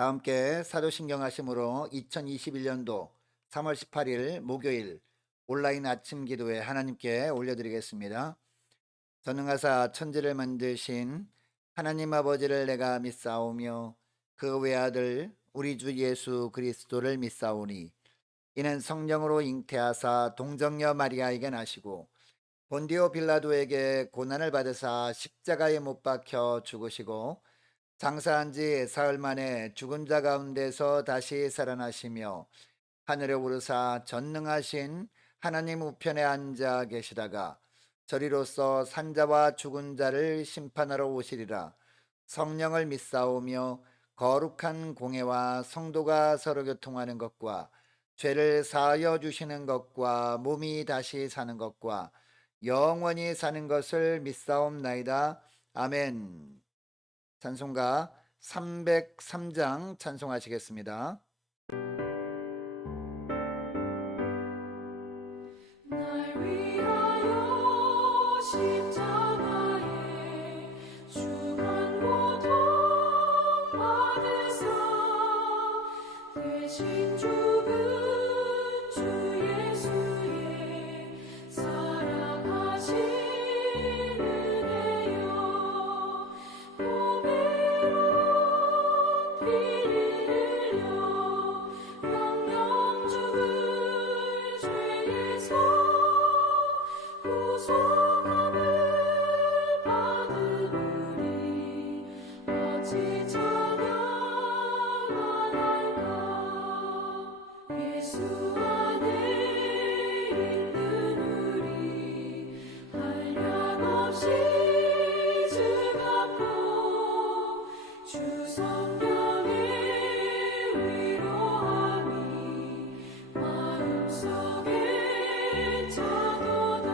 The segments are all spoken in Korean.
다 함께 사도신경 하심으로 2021년도 3월 18일 목요일 온라인 아침 기도회 하나님께 올려드리겠습니다. 전능하사 천지를 만드신 하나님 아버지를 내가 믿사오며 그 외아들 우리 주 예수 그리스도를 믿사오니 이는 성령으로 잉태하사 동정녀 마리아에게 나시고 본디오 빌라도에게 고난을 받으사 십자가에 못 박혀 죽으시고 장사한 지 사흘 만에 죽은 자 가운데서 다시 살아나시며 하늘에 오르사 전능하신 하나님 우편에 앉아 계시다가 저리로서 산자와 죽은 자를 심판하러 오시리라. 성령을 믿사오며 거룩한 공회와 성도가 서로 교통하는 것과 죄를 사하여 주시는 것과 몸이 다시 사는 것과 영원히 사는 것을 믿사옵나이다. 아멘. 찬송가 303장 찬송하시겠습니다. 날 위하여 십자가에 죽은 고통 받으사 대신 죽은 주 예수의 살아가신 은혜여 보배로 피를 흘려 영영 죽을 죄에서 구속함을 받으리 어찌 찬양하날까 예수 안에 있는 우리 한량없이 즐겁고 주 성령의 위로함이 마음속에 차도다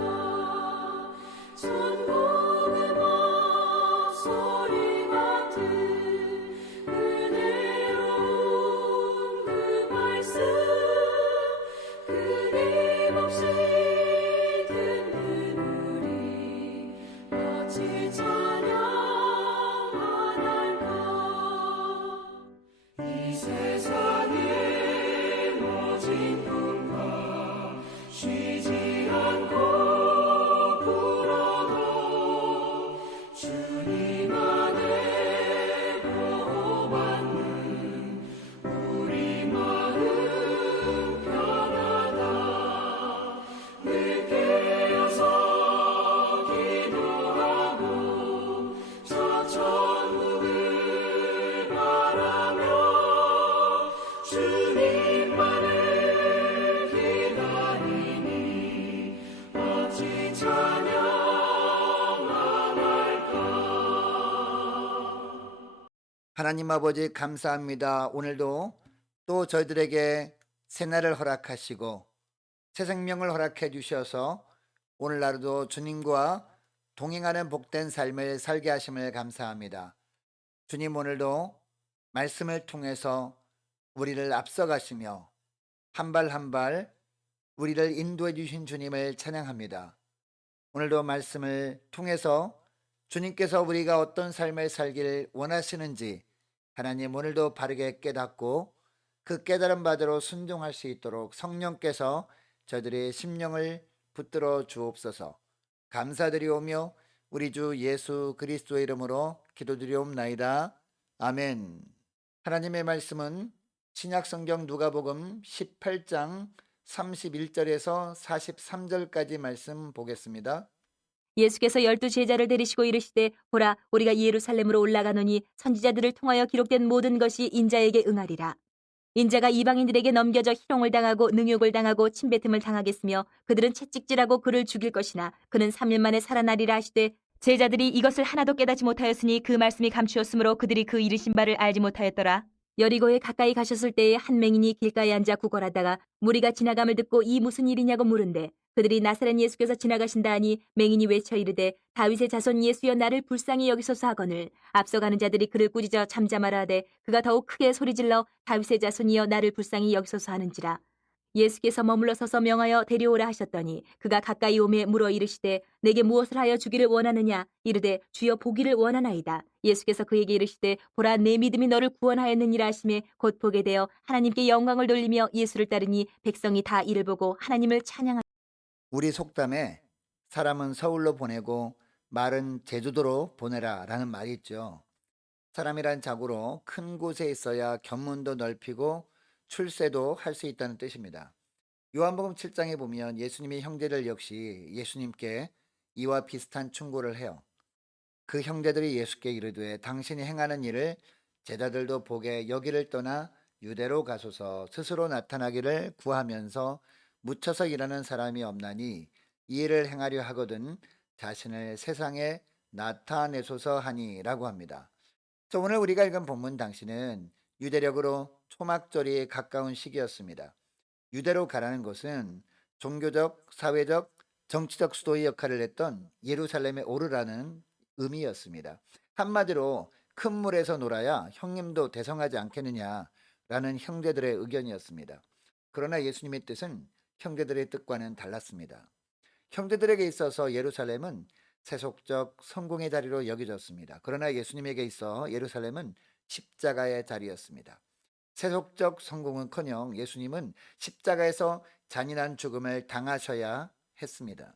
천국의 목소리 같은 은혜로운 그 말씀 끊임없이 듣는 우리 어찌 찬양하날까 이 세상의 모진 꿈과 쉬지 않고 불어도 주님 안에 보호받는 우리 마음 편하다 늘 깨어서 기도하고 저 천국을 바라며 주님만을 기다리니 어찌 찬양하날까 하나님 아버지 감사합니다. 오늘도 또 저희들에게 새날을 허락하시고 새 생명을 허락해 주셔서 오늘 하루도 주님과 동행하는 복된 삶을 살게 하심을 감사합니다. 주님 오늘도 말씀을 통해서 우리를 앞서가시며 한 발 한 발 우리를 인도해 주신 주님을 찬양합니다. 오늘도 말씀을 통해서 주님께서 우리가 어떤 삶을 살길 원하시는지 하나님 오늘도 바르게 깨닫고 그 깨달은 바대로 순종할 수 있도록 성령께서 저들의 심령을 붙들어 주옵소서. 감사드리오며 우리 주 예수 그리스도의 이름으로 기도드리옵나이다. 아멘. 하나님의 말씀은 신약성경 누가복음 18장 31절에서 43절까지 말씀 보겠습니다. 예수께서 12제자를 데리시고 이르시되 보라 우리가 예루살렘으로 올라가노니 선지자들을 통하여 기록된 모든 것이 인자에게 응하리라. 인자가 이방인들에게 넘겨져 희롱을 당하고 능욕을 당하고 침뱉음을 당하겠으며 그들은 채찍질하고 그를 죽일 것이나 그는 3일 만에 살아나리라 하시되 제자들이 이것을 하나도 깨닫지 못하였으니 그 말씀이 감추었으므로 그들이 그 이르신 바를 알지 못하였더라. 여리고에 가까이 가셨을 때에 한 맹인이 길가에 앉아 구걸하다가 무리가 지나감을 듣고 이 무슨 일이냐고 물은데 그들이 나사렛 예수께서 지나가신다 하니 맹인이 외쳐 이르되 다윗의 자손 예수여 나를 불쌍히 여기소서 하거늘 앞서가는 자들이 그를 꾸짖어 잠잠하라 하되 그가 더욱 크게 소리질러 다윗의 자손이여 나를 불쌍히 여기소서 하는지라. 예수께서 머물러 서서 명하여 데려오라 하셨더니 그가 가까이 오매 물어 이르시되 내게 무엇을 하여 주기를 원하느냐 이르되 주여 보기를 원하나이다. 예수께서 그에게 이르시되 보라 내 믿음이 너를 구원하였느니라 하시매 곧 보게 되어 하나님께 영광을 돌리며 예수를 따르니 백성이 다 이를 보고 하나님을 찬양하니 우리 속담에 사람은 서울로 보내고 말은 제주도로 보내라 라는 말이 있죠. 사람이란 자고로 큰 곳에 있어야 견문도 넓히고 출세도 할 수 있다는 뜻입니다. 요한복음 7장에 보면 예수님이 형제들 역시 예수님께 이와 비슷한 충고를 해요. 그 형제들이 예수께 이르되 당신이 행하는 일을 제자들도 보게 여기를 떠나 유대로 가소서 스스로 나타나기를 구하면서 묻혀서 일하는 사람이 없나니 이 일을 행하려 하거든 자신을 세상에 나타내소서 하니라고 합니다. 그래서 오늘 우리가 읽은 본문 당시는 유대력으로 초막절이 가까운 시기였습니다. 유대로 가라는 것은 종교적, 사회적, 정치적 수도의 역할을 했던 예루살렘에 오르라는 의미였습니다. 한마디로 큰 물에서 놀아야 형님도 대성하지 않겠느냐라는 형제들의 의견이었습니다. 그러나 예수님의 뜻은 형제들의 뜻과는 달랐습니다. 형제들에게 있어서 예루살렘은 세속적 성공의 자리로 여겨졌습니다. 그러나 예수님에게 있어 예루살렘은 십자가의 자리였습니다. 세속적 성공은커녕 예수님은 십자가에서 잔인한 죽음을 당하셔야 했습니다.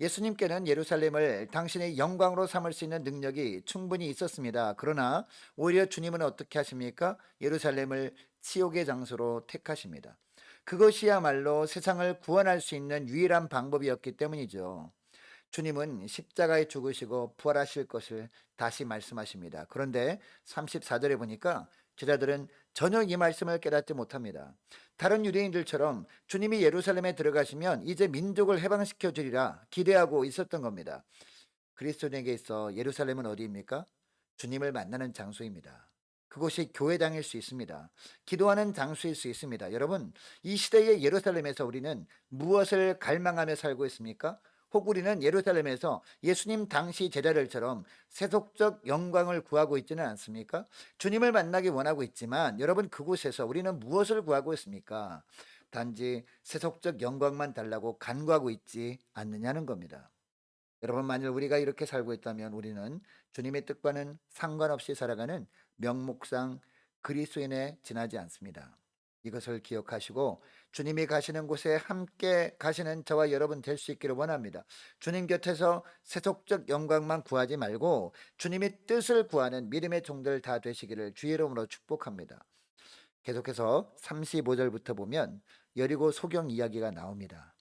예수님께는 예루살렘을 당신의 영광으로 삼을 수 있는 능력이 충분히 있었습니다. 그러나 오히려 주님은 어떻게 하십니까? 예루살렘을 치욕의 장소로 택하십니다. 그것이야말로 세상을 구원할 수 있는 유일한 방법이었기 때문이죠. 주님은 십자가에 죽으시고 부활하실 것을 다시 말씀하십니다. 그런데 34절에 보니까 제자들은 전혀 이 말씀을 깨닫지 못합니다. 다른 유대인들처럼 주님이 예루살렘에 들어가시면 이제 민족을 해방시켜 주리라 기대하고 있었던 겁니다. 그리스도인에게 있어 예루살렘은 어디입니까? 주님을 만나는 장소입니다. 그곳이 교회당일 수 있습니다. 기도하는 장소일 수 있습니다. 여러분, 이 시대의 예루살렘에서 우리는 무엇을 갈망하며 살고 있습니까? 혹 우리는 예루살렘에서 예수님 당시 제자들처럼 세속적 영광을 구하고 있지는 않습니까? 주님을 만나기 원하고 있지만 여러분 그곳에서 우리는 무엇을 구하고 있습니까? 단지 세속적 영광만 달라고 간구하고 있지 않느냐는 겁니다. 여러분 만일 우리가 이렇게 살고 있다면 우리는 주님의 뜻과는 상관없이 살아가는 명목상 그리스도인에 지나지 않습니다. 이것을 기억하시고 주님이 가시는 곳에 함께 가시는 저와 여러분 될 수 있기를 원합니다. 주님 곁에서 세속적 영광만 구하지 말고 주님의 뜻을 구하는 믿음의 종들 다 되시기를 주의 이름으로 축복합니다. 계속해서 35절부터 보면 여리고 소경 이야기가 나옵니다.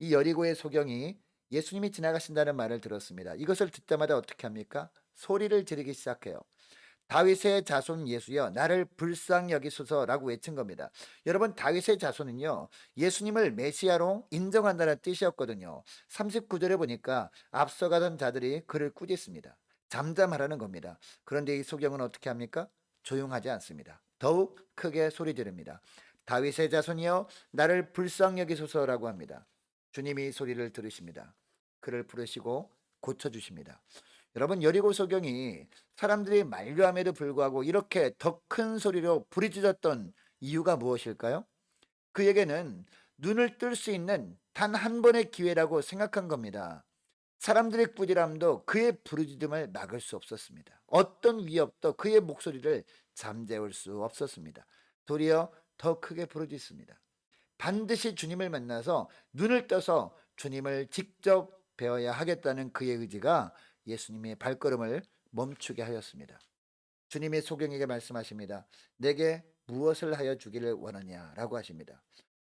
이 여리고의 소경이 예수님이 지나가신다는 말을 들었습니다. 이것을 듣자마자 어떻게 합니까? 소리를 지르기 시작해요. 다윗의 자손 예수여 나를 불쌍히 여기소서라고 외친 겁니다. 여러분 다윗의 자손은요 예수님을 메시아로 인정한다는 뜻이었거든요. 39절에 보니까 앞서가던 자들이 그를 꾸짖습니다. 잠잠하라는 겁니다. 그런데 이 소경은 어떻게 합니까? 조용하지 않습니다. 더욱 크게 소리 지릅니다. 다윗의 자손이여 나를 불쌍히 여기소서라고 합니다. 주님이 소리를 들으십니다. 그를 부르시고 고쳐주십니다. 여러분 여리고 소경이 사람들이 만류함에도 불구하고 이렇게 더 큰 소리로 부르짖었던 이유가 무엇일까요? 그에게는 눈을 뜰 수 있는 단 한 번의 기회라고 생각한 겁니다. 사람들의 꾸지람도 그의 부르짖음을 막을 수 없었습니다. 어떤 위협도 그의 목소리를 잠재울 수 없었습니다. 도리어 더 크게 부르짖습니다. 반드시 주님을 만나서 눈을 떠서 주님을 직접 배워야 하겠다는 그의 의지가 예수님의 발걸음을 멈추게 하였습니다. 주님의 소경에게 말씀하십니다. 내게 무엇을 하여 주기를 원하냐라고 하십니다.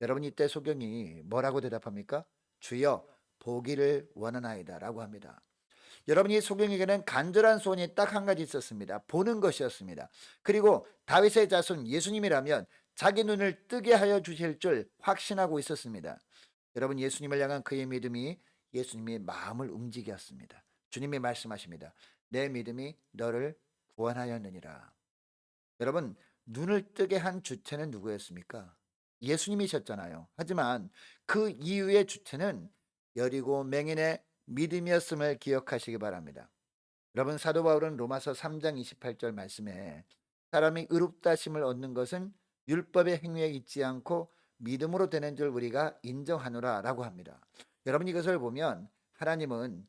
여러분 이때 소경이 뭐라고 대답합니까? 주여 보기를 원하나이다 라고 합니다. 여러분이 소경에게는 간절한 소원이 딱 한 가지 있었습니다. 보는 것이었습니다. 그리고 다윗의 자손 예수님이라면 자기 눈을 뜨게 하여 주실 줄 확신하고 있었습니다. 여러분 예수님을 향한 그의 믿음이 예수님의 마음을 움직였습니다. 주님이 말씀하십니다. 내 믿음이 너를 구원하였느니라. 여러분 눈을 뜨게 한 주체는 누구였습니까? 예수님이셨잖아요. 하지만 그 이유의 주체는 여리고 맹인의 믿음이었음을 기억하시기 바랍니다. 여러분 사도 바울은 로마서 3장 28절 말씀에 사람이 의롭다심을 얻는 것은 율법의 행위에 있지 않고 믿음으로 되는 줄 우리가 인정하노라라고 합니다. 여러분 이것을 보면 하나님은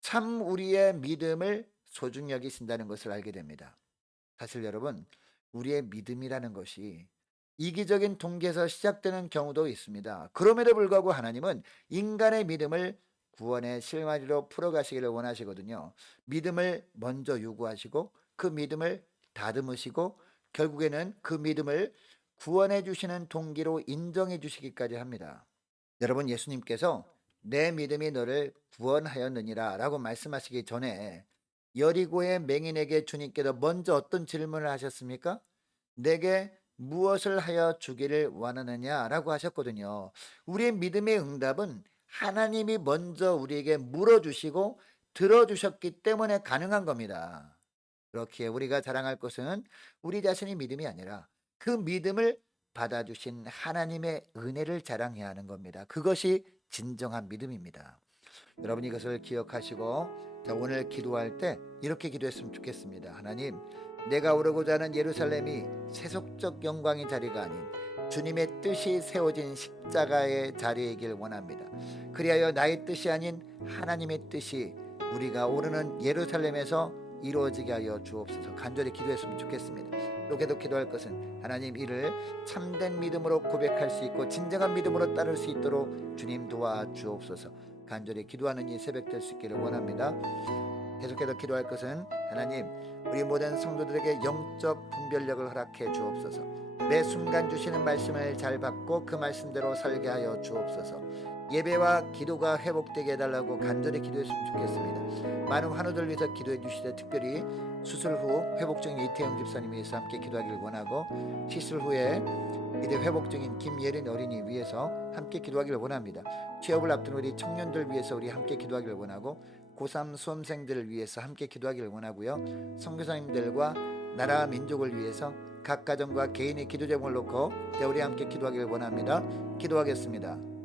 참 우리의 믿음을 소중히 여기신다는 것을 알게 됩니다. 사실 여러분 우리의 믿음이라는 것이 이기적인 동기에서 시작되는 경우도 있습니다. 그럼에도 불구하고 하나님은 인간의 믿음을 구원의 실마리로 풀어가시기를 원하시거든요. 믿음을 먼저 요구하시고 그 믿음을 다듬으시고 결국에는 그 믿음을 구원해 주시는 동기로 인정해 주시기까지 합니다. 여러분 예수님께서 내 믿음이 너를 구원하였느니라 라고 말씀하시기 전에 여리고의 맹인에게 주님께서 먼저 어떤 질문을 하셨습니까? 내게 무엇을 하여 주기를 원하느냐 라고 하셨거든요. 우리의 믿음의 응답은 하나님이 먼저 우리에게 물어주시고 들어주셨기 때문에 가능한 겁니다. 그렇기에 우리가 자랑할 것은 우리 자신의 믿음이 아니라 그 믿음을 받아주신 하나님의 은혜를 자랑해야 하는 겁니다. 그것이 진정한 믿음입니다. 여러분 이것을 기억하시고 오늘 기도할 때 이렇게 기도했으면 좋겠습니다. 하나님, 내가 오르고자 하는 예루살렘이 세속적 영광의 자리가 아닌 주님의 뜻이 세워진 십자가의 자리이길 원합니다. 그리하여 나의 뜻이 아닌 하나님의 뜻이 우리가 오르는 예루살렘에서 이루어지게 하여 주옵소서. 간절히 기도했으면 좋겠습니다. 또 계속 기도할 것은 하나님 이를 참된 믿음으로 고백할 수 있고 진정한 믿음으로 따를 수 있도록 주님 도와 주옵소서. 간절히 기도하는 이 새벽 될 수 있기를 원합니다. 계속해서 기도할 것은 하나님 우리 모든 성도들에게 영적 분별력을 허락해 주옵소서. 매 순간 주시는 말씀을 잘 받고 그 말씀대로 살게 하여 주옵소서. 예배와 기도가 회복되게 해달라고 간절히 기도했으면 좋겠습니다. 많은 환우들 위해서 기도해 주시되 특별히 수술 후 회복 중인 이태영 집사님 위해서 함께 기도하기를 원하고 시술 후에 이제 회복 중인 김예린 어린이 위해서 함께 기도하기를 원합니다. 취업을 앞둔 우리 청년들 위해서 우리 함께 기도하기를 원하고 고3 수험생들을 위해서 함께 기도하기를 원하고요. 선교사님들과 나라 민족을 위해서 각 가정과 개인의 기도 제목을 놓고 우리 함께 기도하기를 원합니다. 기도하겠습니다.